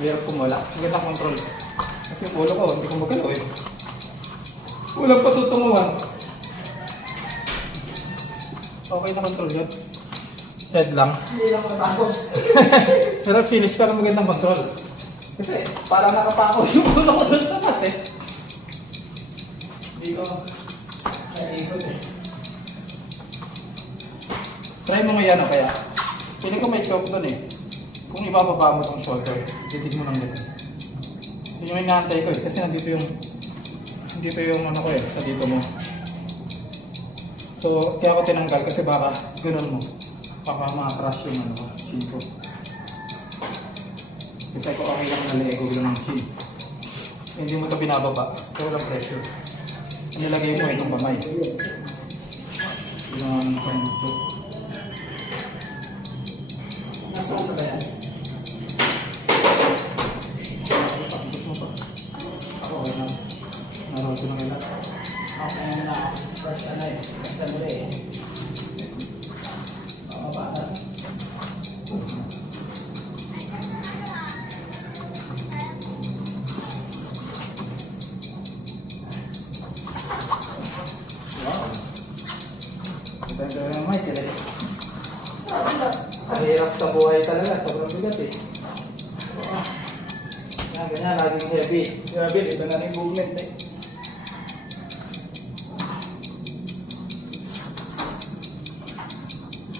Mahirap kumula. Magandang control. Kasi yung ulo ko, hindi ko magalaw eh. Walang patutunguhan. Okay na control yun. Head lang. Hindi lang matapos. Pero finish pero magandang control. Kasi parang nakapako yung ulo ko doon sa mat eh. Hindi ko naikot eh. Try mo nga yan o kaya. Pili ko may choke doon eh. Kung ibababa mo tong shoulder, titig mo lang dito. Yun yung inaantay ko eh. Kasi nandito yung ano ko eh, sa dito mo. So, kaya ako tinanggal kasi baka ganun mo. Baka ma-crush yung ano ko, chin ko. Kasi ko okay lang nalego lang ng chin. Hindi mo ito binababa, pero walang pressure. Nilagay mo itong kamay. Yung ano ko yung choke. Nasa ano ba yan? Ako, okay na. Naroon ko na kailan. Okay na. First ano eh. First ano eh. Pababa na. Wow. Ito yung mic sila. Mahirap sa buhay talaga. Sobrang bigat eh. Ganyan, laging heavy. Heavy, ito na rin movement eh.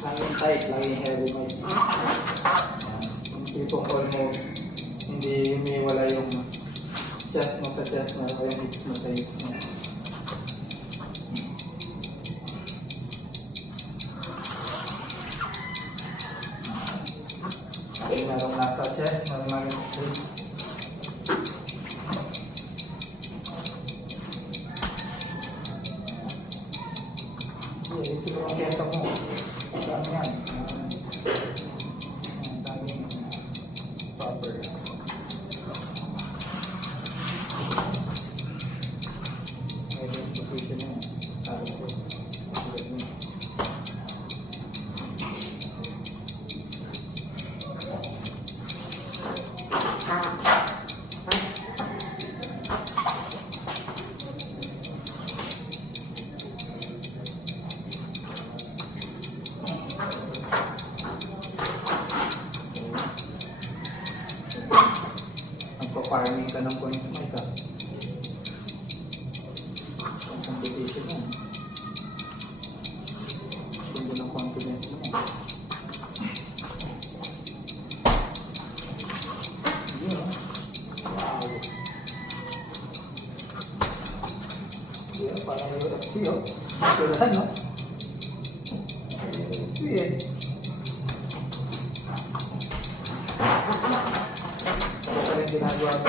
Laging tight, laging heavy mic. Yung tipong almost hindi umiwala yung chest mo sa chest mo o yung hips mo sa hips mo. Okay, merong nasa chest, merong nasa hips. Siguro ang kesa mo. Saan yan? Ang daming proper. May position mo. Sabi ko. Farming ka ng points mo ito. Competition mo. Ganda ng confidence mo. Wow. Yeah, parang UFC oh. Surahan no? UFC eh. Ginagawa ko.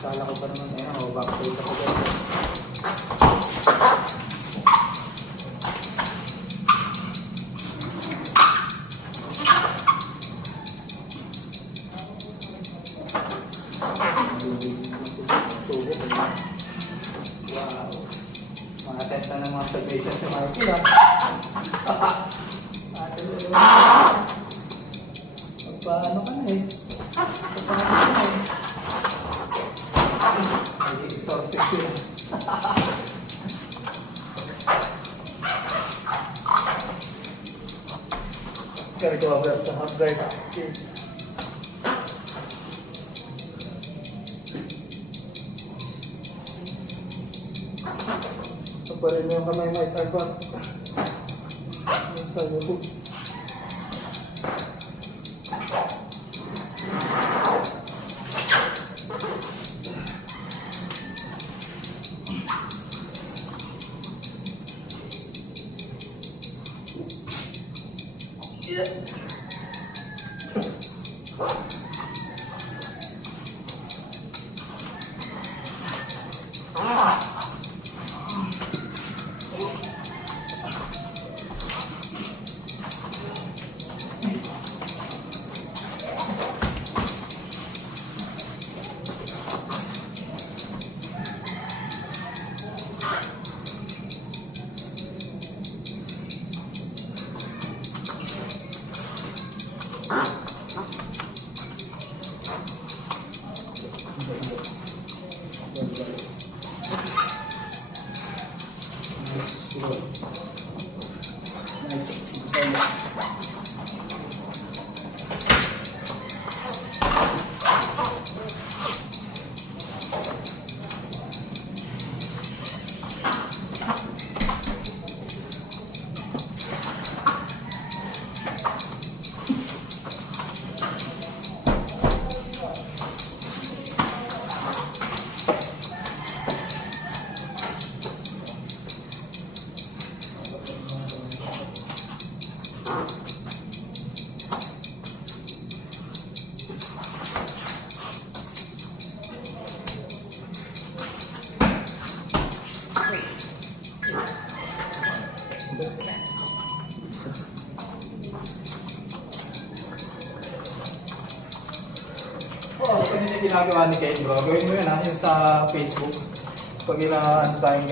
Kala ko pa naman ngayon, backstage ako dyan. Wow. Mga testa ng mga submission sa Michael ah. Paano ka na eh? Gotta go over sa half guard. Okay. Ito pa rin yung kamay may tarpon. Sa lubog. yung ginagawa ni Ken bro. Gawin mo yun ha, yung sa Facebook. Pag ina-ano tayong